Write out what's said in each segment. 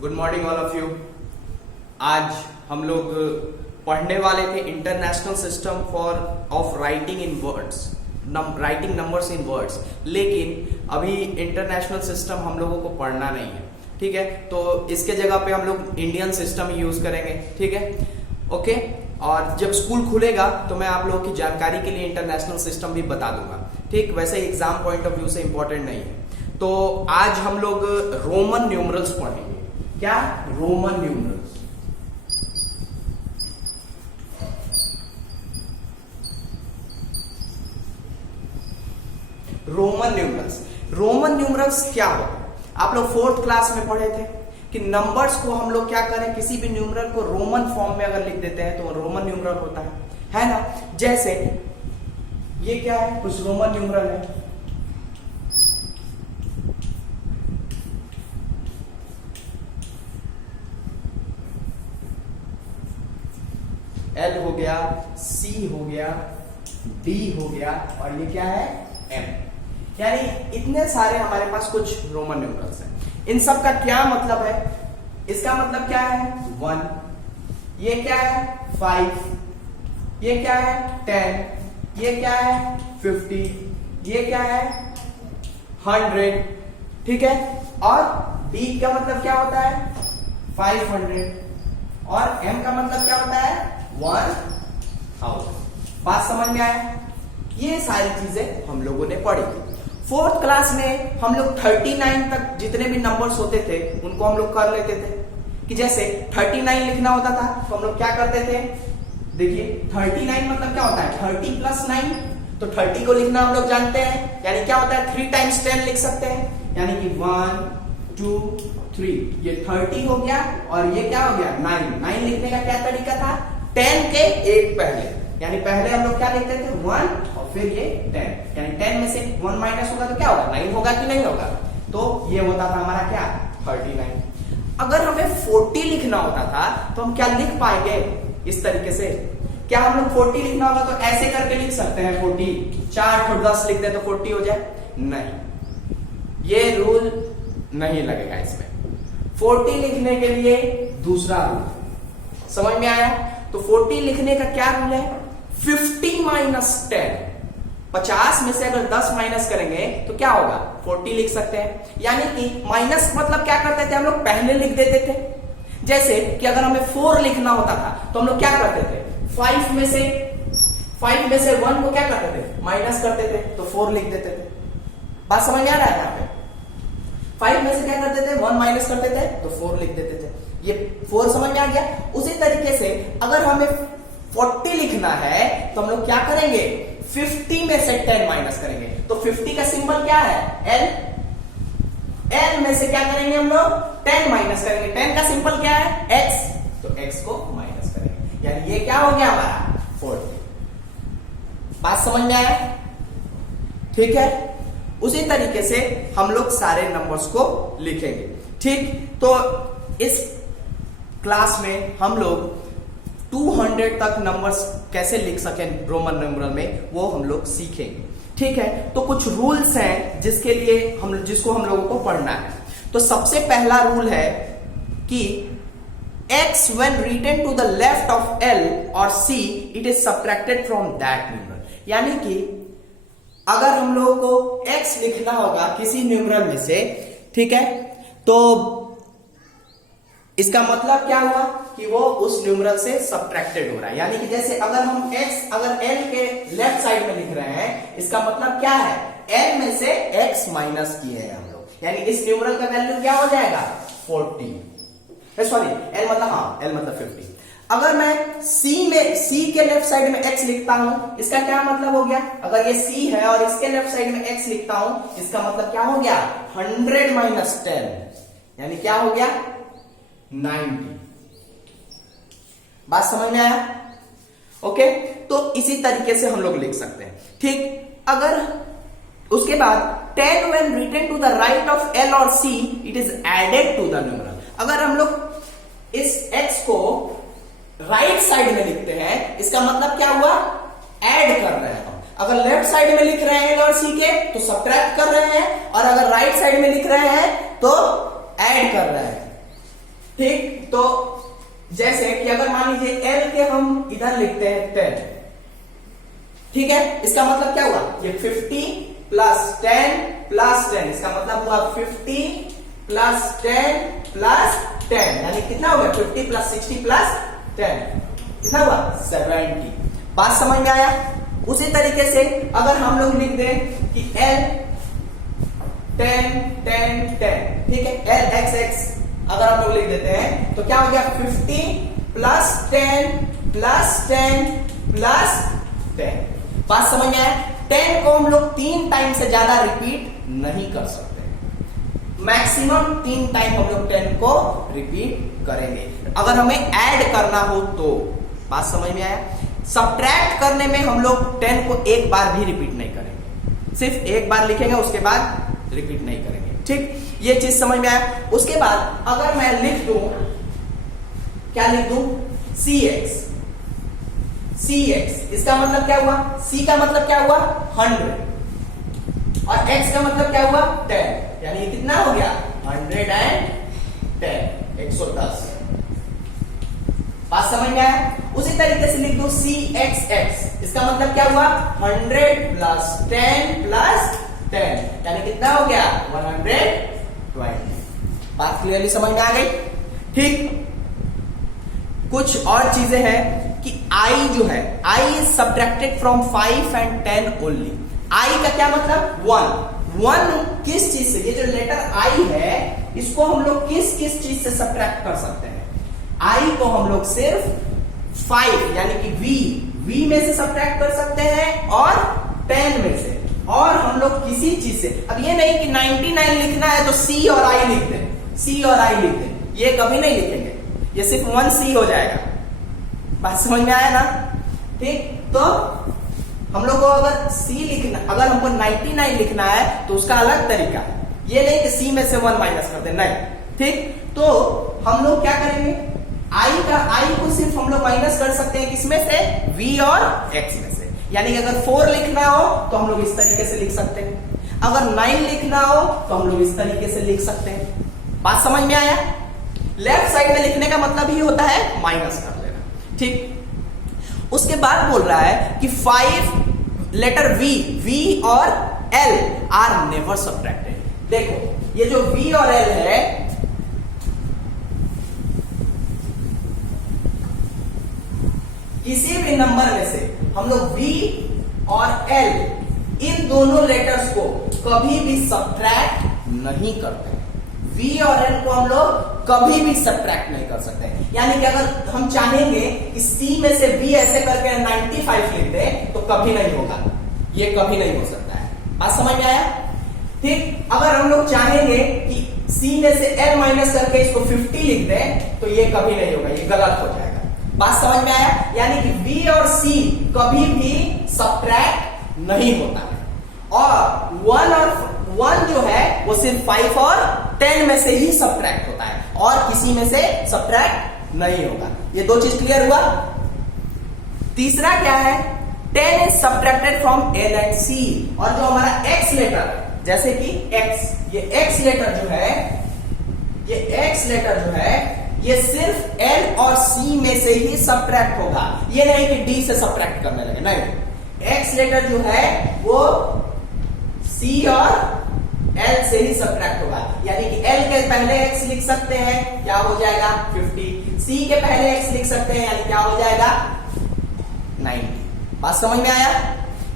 Good morning all of you. आज हम लोग पढ़ने वाले थे international system for of writing in words, writing numbers in words. लेकिन अभी इंटरनेशनल सिस्टम हम लोगों को पढ़ना नहीं है, ठीक है। तो इसके जगह पे हम लोग इंडियन सिस्टम यूज करेंगे, ठीक है, ओके। और जब स्कूल खुलेगा तो मैं आप लोगों की जानकारी के लिए इंटरनेशनल सिस्टम भी बता दूंगा, ठीक। वैसे एग्जाम पॉइंट ऑफ व्यू से इंपॉर्टेंट नहीं है। तो आज हम लोग रोमन न्यूमरल्स पढ़ेंगे। क्या? Roman numerals. Roman numerals, Roman numerals क्या होता है? आप लोग 4th क्लास में पढ़े थे कि नंबर्स को हम लोग क्या करें, किसी भी न्यूमरल को रोमन फॉर्म में अगर लिख देते हैं तो रोमन न्यूमरल होता है ना। जैसे ये क्या है, कुछ रोमन न्यूमरल है। L हो गया, C हो गया, D हो गया और ये क्या है, M। यानी इतने सारे हमारे पास कुछ रोमन न्यूमरल्स हैं। इन सब का क्या मतलब है? इसका मतलब क्या है? 1, ये क्या है 5, ये क्या है 10, ये क्या है 50, ये क्या है 100, ठीक है। और D का मतलब क्या होता है 500 और M का मतलब क्या होता है 1000। बात समझ में आया? ये सारी चीजें हम लोगों ने पढ़ी थी। 4th क्लास में हम लोग 39 तक जितने भी नंबर्स होते थे उनको हम लोग कर लेते थे। कि जैसे 39 लिखना होता था तो हम लोग क्या करते थे, देखिए 39 मतलब क्या होता है 30 प्लस 9। तो 30 को लिखना हम लोग जानते हैं, यानी क्या होता है 3 टाइम्स 10 लिख सकते हैं, यानी कि 1 2 3। ये 30 हो गया और ये क्या हो गया 9 लिखने का क्या तरीका था, 10 के एक पहले, यानी पहले हम लोग क्या लिखते थे 1 और फिर ये 10, यानी 10 में से 1 माइनस होगा तो क्या होगा 9 होगा कि नहीं होगा। तो ये होता था हमारा क्या 39। अगर हमें 40 लिखना होता था तो हम क्या लिख पाएंगे इस तरीके से? क्या हम लोग 40 लिखना होगा तो ऐसे करके लिख सकते हैं 40, 4 और 10 लिख दे तो 40 हो जाए? नहीं, ये रूल नहीं लगेगा इसमें। 40 लिखने के लिए दूसरा रूल समझ में आया? तो 40 लिखने का क्या रूल है, 50 माइनस 10। 50 में से अगर 10 माइनस करेंगे तो क्या होगा 40 लिख सकते हैं। यानी कि माइनस मतलब क्या करते थे हम लोग पहले लिख देते थे। जैसे कि अगर हमें 4 लिखना होता था तो हम लोग क्या करते थे 5 में से 1 को क्या करते थे माइनस करते थे तो 4 लिख देते थे। बात समझ में आ रहा है? यहाँ पे 5 में से क्या करते थे 1 माइनस करते थे तो 4 लिख देते थे। ये 4 समझ में आ गया। उसी तरीके से अगर हमें 40 लिखना है तो हम लोग क्या करेंगे 50 में से 10 माइनस करेंगे। तो 50 का सिंबल क्या है L में से क्या करेंगे हम लोग 10 माइनस करेंगे। 10 का सिंबल क्या है X, तो X को माइनस करेंगे, यानी ये क्या हो गया हमारा 40। बात समझ में आया? ठीक है। उसी तरीके से हम लोग सारे नंबर्स को लिखेंगे, ठीक। तो इस क्लास में हम लोग 200 तक नंबर्स कैसे लिख सकें रोमन न्यूमरल में वो हम लोग सीखेंगे, ठीक है। तो कुछ रूल्स हैं जिसको हम लोगों को पढ़ना है। तो सबसे पहला रूल है कि x when written to the left of L or C it is subtracted from that numeral। यानी कि अगर हम लोगों को x लिखना होगा किसी न्यूमरल में से, ठीक है, तो इसका मतलब क्या हुआ कि वो उस न्यूमरल से सब्ट्रैक्टेड हो रहा है। यानी कि जैसे अगर हम x अगर L के लेफ्ट साइड में लिख रहे हैं, इसका मतलब क्या है L में से x माइनस किए हैं हम लोग, यानी इस न्यूमरल का वैल्यू क्या हो जाएगा 40। सॉरी L मतलब 50। अगर मैं C के लेफ्ट साइड में x लिखता हूं, इसका क्या मतलब हो गया, अगर ये C है और इसके लेफ्ट साइड में x लिखता हूं, इसका मतलब क्या हो गया 100 माइनस 10, यानी क्या हो गया 90। बात समझ में आया? ओके। तो इसी तरीके से हम लोग लिख सकते हैं, ठीक। अगर उसके बाद 10 when written to the right of L or C it is added to the numeral। अगर हम लोग इस x को राइट साइड में लिखते हैं, इसका मतलब क्या हुआ ऐड कर रहे हैं हम। अगर लेफ्ट साइड में लिख रहे हैं L और C के तो सब्ट्रैक्ट कर रहे हैं, और अगर राइट साइड में लिख रहे हैं तो ऐड कर रहे हैं। ठीक, तो जैसे कि अगर मान लीजिए L के हम इधर लिखते हैं 10, ठीक है, इसका मतलब क्या हुआ, ये 50 प्लस 10 प्लस 10, इसका मतलब हुआ 50 प्लस 10 प्लस 10, यानी कितना हो गया 50 प्लस 60 प्लस 10, कितना हुआ 70। बात समझ में आया। उसी तरीके से अगर हम लोग लिख दें कि L 10 10 10, ठीक है, L x x अगर हम लोग लिख देते हैं तो क्या हो गया 50 प्लस 10 प्लस 10 प्लस 10। बात समझ में आया। 10 को हम लोग 3 टाइम से ज्यादा रिपीट नहीं कर सकते, मैक्सिमम 3 टाइम हम लोग 10 को रिपीट करेंगे। अगर हमें ऐड करना हो तो, बात समझ में आया। सब्ट्रैक्ट करने में हम लोग 10 को एक बार भी रिपीट नहीं करेंगे, सिर्फ एक बार लिखेंगे उसके बाद रिपीट नहीं करेंगे, ठीक, ये चीज समझ में आया। उसके बाद अगर मैं लिख दूं, क्या लिख दूं, cx, इसका मतलब क्या हुआ, c का मतलब क्या हुआ 100 और x का मतलब क्या हुआ 10, यानी कितना हो गया 110, 110। बात समझ में आया। उसी तरीके से लिख दो cxx, इसका मतलब क्या हुआ 100 प्लस 10 प्लस 10, यानी कितना हो गया 120। बात क्लियरली समझ में आ गई, ठीक। कुछ और चीजें हैं कि i जो है, i is subtracted from 5 and 10 only. i का क्या मतलब 1 किस चीज से, ये जो लेटर i है इसको हम लोग किस किस चीज से सब्ट्रैक्ट कर सकते हैं, i को हम लोग सिर्फ 5 यानी कि v में से सब्ट्रैक्ट कर सकते हैं और 10 में से, और हम लोग किसी चीज से, अब ये नहीं कि 99 लिखना है तो c और i लिख दें, ये कभी नहीं लिखेंगे, ये सिर्फ 1c हो जाएगा। बात समझ में आया ना, ठीक। तो हम लोग को अगर c लिखना, अगर हमको 99 लिखना है तो उसका अलग तरीका है, ये नहीं कि c में से 1 माइनस कर दे, नहीं, ठीक। तो हम लोग क्या करेंगे, i को सिर्फ हम लोग माइनस कर सकते हैं किसमें से, v और x में से, यानी कि अगर 4 लिखना हो तो हम लोग इस तरीके से लिख सकते हैं, अगर 9 लिखना हो तो हम लोग इस तरीके से लिख सकते हैं। बात समझ में आया। लेफ्ट साइड में लिखने का मतलब ही होता है माइनस कर लेना, ठीक। उसके बाद बोल रहा है कि 5 लेटर v और l आर नेवर सब्ट्रैक्टेड। देखो ये जो v और l है, किसी भी नंबर में से हम लोग v और l इन दोनों लेटर्स को कभी भी सब्ट्रैक्ट नहीं करते। v और l को हम लोग कभी भी सब्ट्रैक्ट नहीं कर सकते, यानी कि अगर हम चाहेंगे कि c में से v ऐसे करके 95 लिख दें तो कभी नहीं होगा, ये कभी नहीं हो सकता है। बात समझ में आया, ठीक। अगर हम लोग चाहेंगे कि c में से l माइनस करके इसको 50 लिख दें तो ये कभी नहीं होगा, ये गलत हो जाएगा। बात समझ में आया, यानी कि v और c कभी भी सब्ट्रैक्ट नहीं होता है, और 1 जो है वो सिर्फ 5 और 10 में से ही सब्ट्रैक्ट होता है और किसी में से सब्ट्रैक्ट नहीं होगा। ये दो चीज क्लियर हुआ। तीसरा क्या है, 10 is subtracted from l and c, और जो हमारा x लेटर, जैसे कि x, ये x लेटर जो है, ये सिर्फ l और c में से ही सब्ट्रैक्ट होगा, ये नहीं कि d से सब्ट्रैक्ट करने लगे, नहीं। x लेटर जो है वो c और l से ही सब्ट्रैक्ट होगा, यानी कि l के पहले x लिख सकते हैं, क्या हो जाएगा 50, c के पहले x लिख सकते हैं, यानी क्या हो जाएगा 90। बात समझ में आया,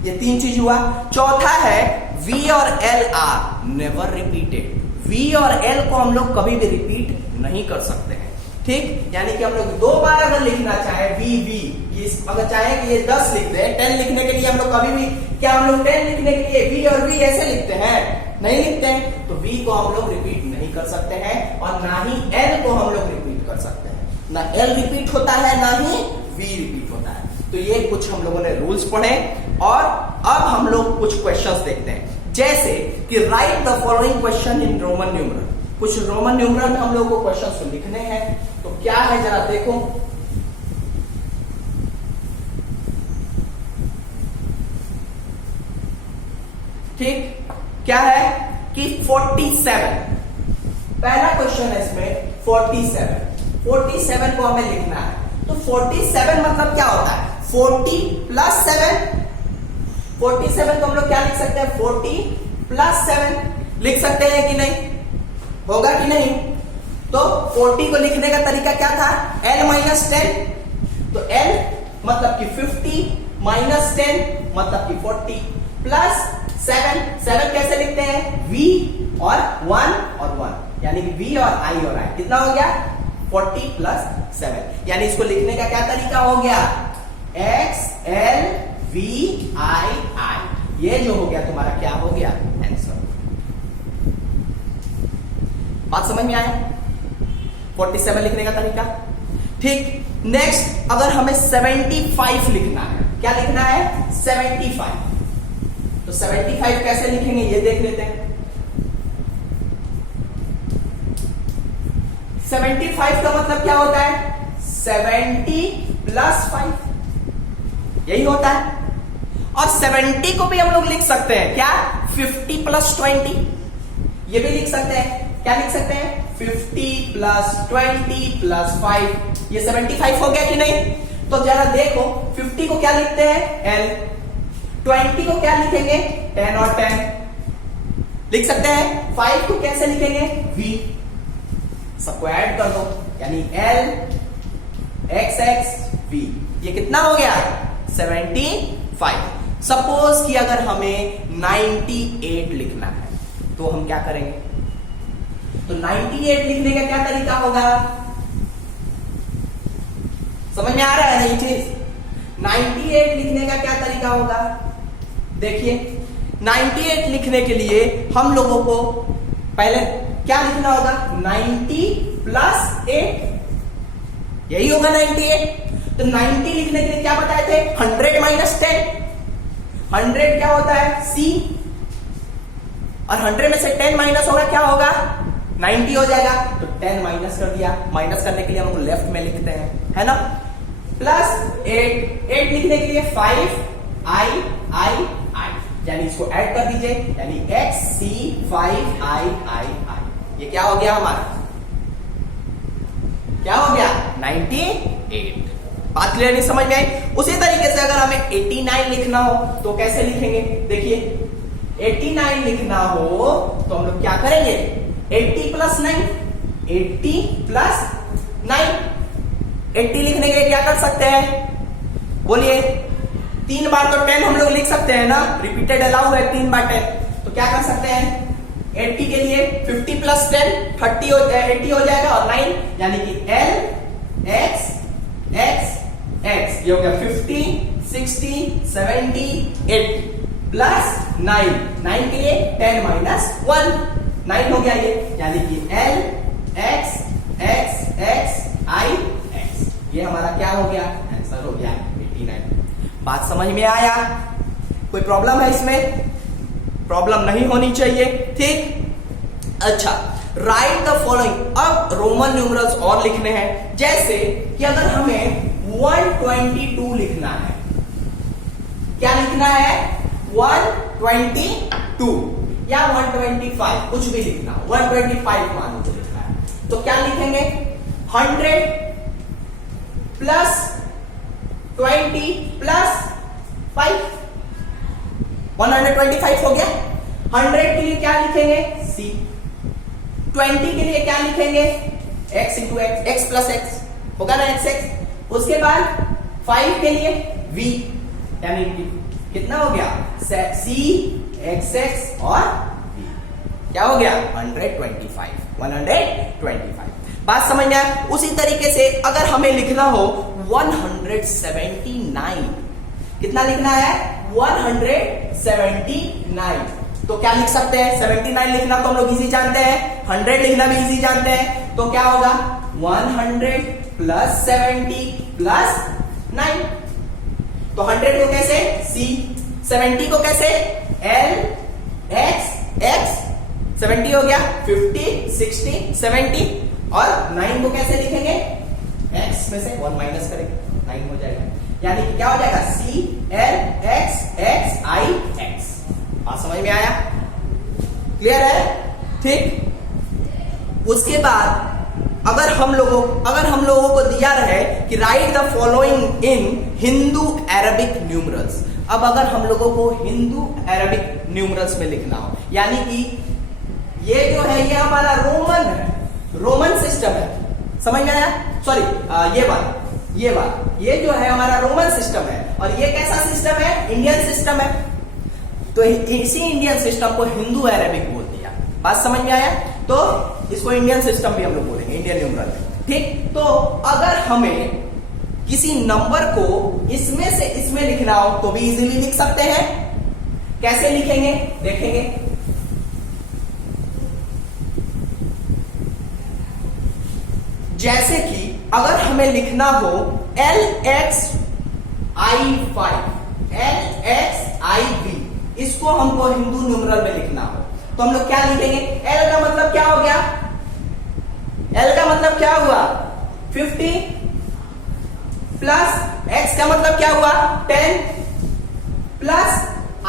ये 3 चीज हुआ। चौथा है v और l are never repeated. v और l को हम लोग कभी भी रिपीट नहीं कर सकते हैं, ठीक। यानी कि हम लोग 2 बार अगर लिखना चाहे v, ये अगर चाहे कि ये 10 लिख दे, 10 लिखने के लिए हम लोग कभी भी, क्या हम लोग 10 लिखने के लिए v और v ऐसे लिखते हैं, नहीं लिखते हैं, तो v को हम लोग रिपीट नहीं कर सकते हैं और ना ही l को हम लोग रिपीट कर सकते हैं। ना l रिपीट होता है ना ही v रिपीट होता है। तो ये कुछ हम लोगों ने रूल्स पढ़े, और अब हम लोग कुछ क्वेश्चंस देखते हैं, जैसे कि right the following question in Roman numeral. कुछ रोमन न्यूमरल में हम लोगों को क्वेश्चंस लिखने हैं, तो क्या है जरा देखो। ठीक, क्या है कि 47, पहला क्वेश्चन है इसमें 47। 47 को हमें लिखना है। तो 47 मतलब क्या होता है? 40 प्लस 7। 47 को हम लोग क्या लिख सकते हैं? 40 प्लस 7 लिख सकते हैं कि नहीं? होगा कि नहीं? तो 40 को लिखने का तरीका क्या था? L minus 10। तो L मतलब कि 50 माइनस 10 मतलब कि 40 प्लस 7 कैसे लिखते हैं? V और 1 और 1 यानी कि V और I और I कितना हो गया? 40 प्लस 7 यानी इसको लिखने का क्या तरीका हो गया? X L V I I। ये जो हो गया तुम्हारा क्या हो गया? आंसर। बात समझ में आया? 47 लिखने का तरीका। ठीक, नेक्स्ट अगर हमें 75 लिखना है, क्या लिखना है? 75। तो 75 कैसे लिखेंगे ये देख लेते हैं। 75 का मतलब क्या होता है? 70 प्लस 5 यही होता है। और 70 को भी हम लोग लिख सकते हैं क्या? 50 प्लस 20 ये भी लिख सकते हैं। क्या लिख सकते हैं? 50 प्लस 20 प्लस 5 ये 75 हो गया कि नहीं? तो जरा देखो 50 को क्या लिखते हैं? L। 20 को क्या लिखेंगे? 10 और 10 लिख सकते हैं। 5 को कैसे लिखेंगे? V। सबको ऐड कर दो यानी L XX V। ये कितना हो गया? 75। सपोज कि अगर हमें 98 लिखना है तो हम क्या करेंगे? तो 98 लिखने का क्या तरीका होगा? समझ में आ रहा है ना ये चीज? 98 लिखने का क्या तरीका होगा? देखिए 98 लिखने के लिए हम लोगों को पहले क्या लिखना होगा? 90 प्लस 8 यही होगा 98। तो 90 लिखने के लिए क्या बताए थे? 100 माइनस 10। 100 क्या होता है? C। और 100 में से 10 माइनस होगा क्या होगा? 90 हो जाएगा। तो 10 माइनस कर दिया। माइनस करने के लिए हम लोग लेफ्ट में लिखते हैं, है ना? प्लस 8 लिखने के लिए 5 I यानी इसको ऐड कर दीजिए यानी XC 5 I। ये क्या हो गया हमारा? क्या हो गया? 98। बात क्लियर नहीं समझ में आई? उसी तरीके से अगर हमें 89 लिखना हो तो कैसे लिखेंगे? देखिए 89 लिखना हो तो हम लोग क्या करेंगे? 80 प्लस 9। 80 प्लस 9 80 लिखने के लिए क्या कर सकते हैं? बोलिए। 3 बार तो 10 हम लोग लिख सकते हैं ना? रिपीटेड अलाउ है 3 बार 10। तो क्या कर सकते हैं? 80 के लिए 50 प्लस 10 80 हो जाएगा और 9 यानी कि L X ये हो गया 50 60 70 80 प्लस 9 के लिए 10 माइनस 1 9 हो गया ये यानी कि L X I X। ये हमारा क्या हो गया? आंसर हो गया 89। बात समझ में आया? कोई प्रॉब्लम है इसमें? प्रॉब्लम नहीं होनी चाहिए। ठीक, अच्छा, राइट द फॉलोइंग। अब रोमन न्यूमरल्स और लिखने हैं। जैसे कि अगर हमें 122 लिखना है, क्या लिखना है? 122 या 125 कुछ भी लिखना, 125 मान लो लिखना है तो क्या लिखेंगे? 100 प्लस 20 प्लस 5 125 हो गया। 100 के लिए क्या लिखेंगे? C। 20 के लिए क्या लिखेंगे? X into x plus x होगा ना XX। उसके बाद 5 के लिए V यानी कितना हो गया? C XX और V क्या हो गया? 125। बात समझ में आया? उसी तरीके से अगर हमें लिखना हो 179, कितना लिखना है? 179 तो क्या लिख सकते हैं? 79 लिखना तो हम लोग इजी जानते हैं, 100 लिखना भी इजी जानते हैं। तो क्या होगा? 100 प्लस 70 प्लस 9। तो 100 को कैसे? C। 70 को कैसे? L X 70 हो गया 50 60 70 और 9 को कैसे लिखेंगे? X में से 1 माइनस करेंगे 9 हो जाएगा यानी कि क्या हो जाएगा? C L X I X। बात समझ में आया? क्लियर है? ठीक, उसके बाद अगर हम लोगों को दिया रहे कि right the following in Hindu Arabic numerals, अब अगर हम लोगों को हिंदू अरबिक न्यूमरल्स में लिखना हो, यानी कि ये जो है ये हमारा रोमन सिस्टम है, समझ में आया? सॉरी, ये जो है हमारा रोमन सिस्टम है, और ये कैसा सिस्टम है? इंडियन सिस्टम है। तो इसी इंडियन सिस्टम को हिंदू अरबिक बोल दिया। बात समझ में आया? तो इसको इंडियन सिस्टम भी हम लोग बोलेंगे, इंडियन न्यूमरल। ठीक, तो अगर हमें किसी नंबर को इसमें से इसमें लिखना हो तो भी इजीली लिख सकते हैं। कैसे लिखेंगे देखेंगे। जैसे कि अगर हमें लिखना हो LXI5, इसको हमको हिंदू न्यूमरल में लिखना हो तो हम लोग क्या लिखेंगे? L का मतलब क्या हो गया? L का मतलब क्या हुआ? 50 प्लस X का मतलब क्या हुआ? 10 प्लस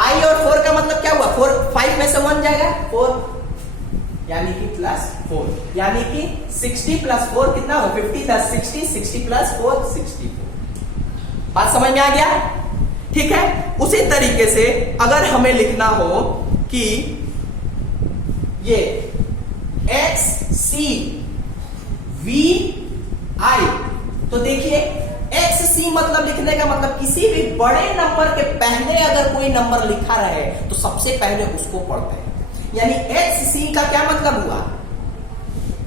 I और 4 का मतलब क्या हुआ? 4, 5 में से 1 जाएगा 4, यानी कि प्लस 4, यानी कि 60 प्लस 4 कितना हो? 50 प्लस 60, 60 प्लस 4 64। बात समझ में आ गया? ठीक है। उसी तरीके से अगर हमें लिखना हो कि ये XCVI, तो देखिए XC मतलब लिखने का मतलब किसी भी बड़े नंबर के पहले अगर कोई नंबर लिखा रहे तो सबसे पहले उसको पढ़ते हैं। यानी XC का क्या मतलब हुआ?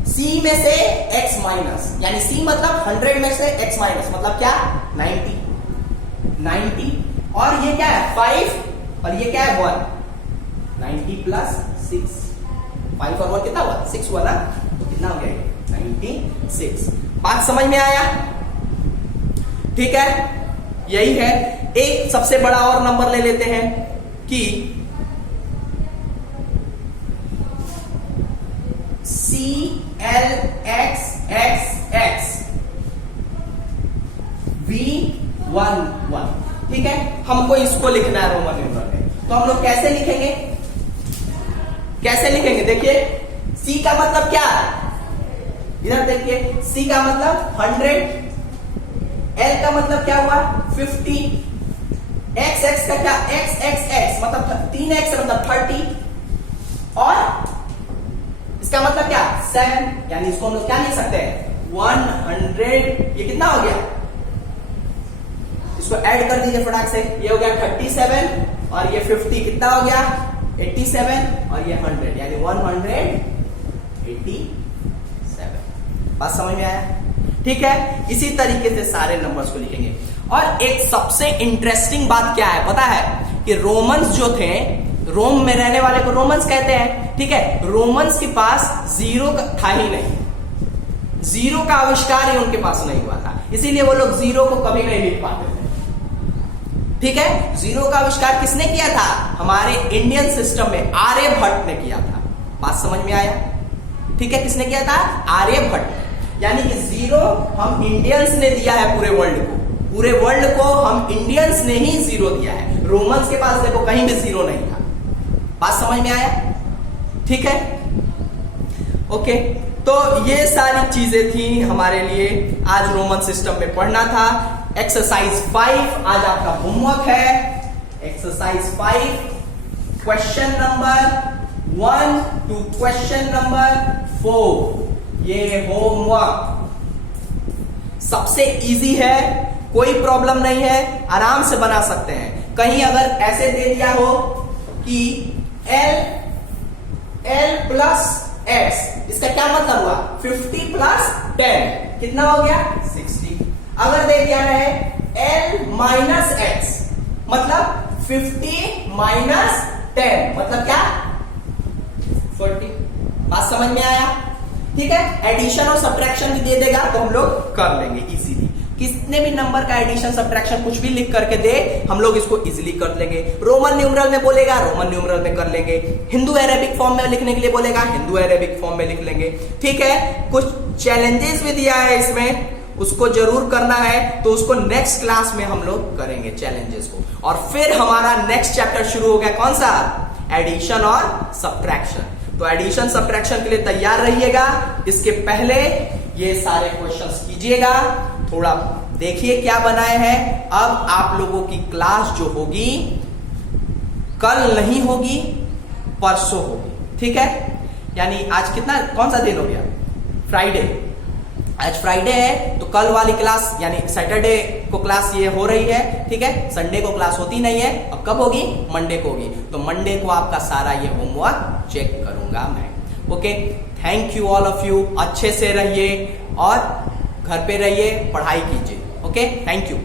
C में से X माइनस, यानी C मतलब 100 में से X माइनस मतलब क्या? 90, और ये क्या है? 5, और ये क्या है? 1। 90 प्लस 6, 5 और 1 कितना हुआ? 6 हुआ ना, तो कितना हो गया? 96। बात समझ में आया? ठीक है, यही है। एक सबसे बड़ा और नंबर ले लेते हैं कि CLXXXV11, ठीक है। हमको इसको लिखना है रोमन न्यूमरल में, तो हम लोग कैसे लिखेंगे? देखिए C का मतलब क्या है? इधर देखिए, C का मतलब 100, L का मतलब क्या हुआ? 50, XX का क्या? XXX मतलब 3X मतलब 30, और इसका मतलब क्या? 7, यानी इसको हम लोग क्या लिख सकते हैं? 100। ये कितना हो गया? इसको ऐड कर दीजिए फटाक से। ये हो गया 37, और ये 50 कितना हो गया? 87, और ये 100 यानी 187। बात समझ में आया? ठीक है। इसी तरीके से सारे नंबर्स को लिखेंगे। और एक सबसे इंटरेस्टिंग बात क्या है पता है? कि रोमन्स जो थे, रोम में रहने वाले को रोमन्स कहते हैं, ठीक है। रोमन्स के पास जीरो था ही नहीं, जीरो का आविष्कार ही उनके पास नहीं हुआ था, इसीलिए वो लोग जीरो को कभी नहीं लिख पाते थे। ठीक है। जीरो का आविष्कार किसने किया था? हमारे इंडियन सिस्टम में आर्यभट्ट ने किया था। बात समझ में आया? ठीक है। किसने किया था? आर्यभट्ट। यानी कि जीरो हम इंडियंस ने दिया है पूरे वर्ल्ड को हम इंडियंस ने ही जीरो दिया है। रोमन्स के पास देखो कहीं भी जीरो नहीं था। बात समझ में आया? ठीक है। ओके, तो ये सारी चीजें थी हमारे लिए, आज रोमन सिस्टम में पढ़ना था। एक्सरसाइज 5 आज आपका होमवर्क है। Exercise 5 question number 1 to question number 4, ये होमवर्क सबसे इजी है, कोई प्रॉब्लम नहीं है, आराम से बना सकते हैं। कहीं अगर ऐसे दे दिया हो कि L प्लस X, इसका क्या मतलब हुआ? 50 प्लस 10 कितना हो गया? 60। अगर दे दिया है L माइनस X मतलब 50 माइनस 10 मतलब क्या? 40। बात समझ में आया? ठीक है। एडिशन और सब्ट्रैक्शन भी दे देगा तो हम लोग कर लेंगे इजीली। कितने भी नंबर का एडिशन सब्ट्रैक्शन कुछ भी लिख करके दे, हम लोग इसको इजीली कर लेंगे। रोमन न्यूमरल में बोलेगा, रोमन न्यूमरल में कर लेंगे। हिंदू अरेबिक फॉर्म में लिखने के लिए बोलेगा, हिंदू अरेबिक फॉर्म में लिख लेंगे। ठीक है। कुछ चैलेंजेस भी दिया है इसमें, उसको जरूर करना है, तो उसको नेक्स्ट क्लास में हम लोग करेंगे चैलेंजेस को। और फिर हमारा नेक्स्ट चैप्टर शुरू हो गया, कौन सा? एडिशन और सब्ट्रैक्शन। तो एडिशन सब्ट्रैक्शन के लिए तैयार रहिएगा। इसके पहले ये सारे क्वेश्चंस कीजिएगा, थोड़ा देखिए क्या बनाए हैं। अब आप लोगों की क्लास जो होगी कल नहीं होगी, परसों होगी, ठीक है। यानी आज कितना, कौन सा दिन हो गया, फ्राइडे। आज फ्राइडे है तो कल वाली क्लास यानी सैटरडे को क्लास ये हो रही है, ठीक है। संडे को क्लास होती नहीं है, अब कब होगी, मंडे को होगी। तो मंडे को आपका सारा ये होमवर्क चेक करूंगा मैं। Okay, thank you all of you. अच्छे से रहिए और घर पे रहिए, पढ़ाई कीजिए। Okay, thank you.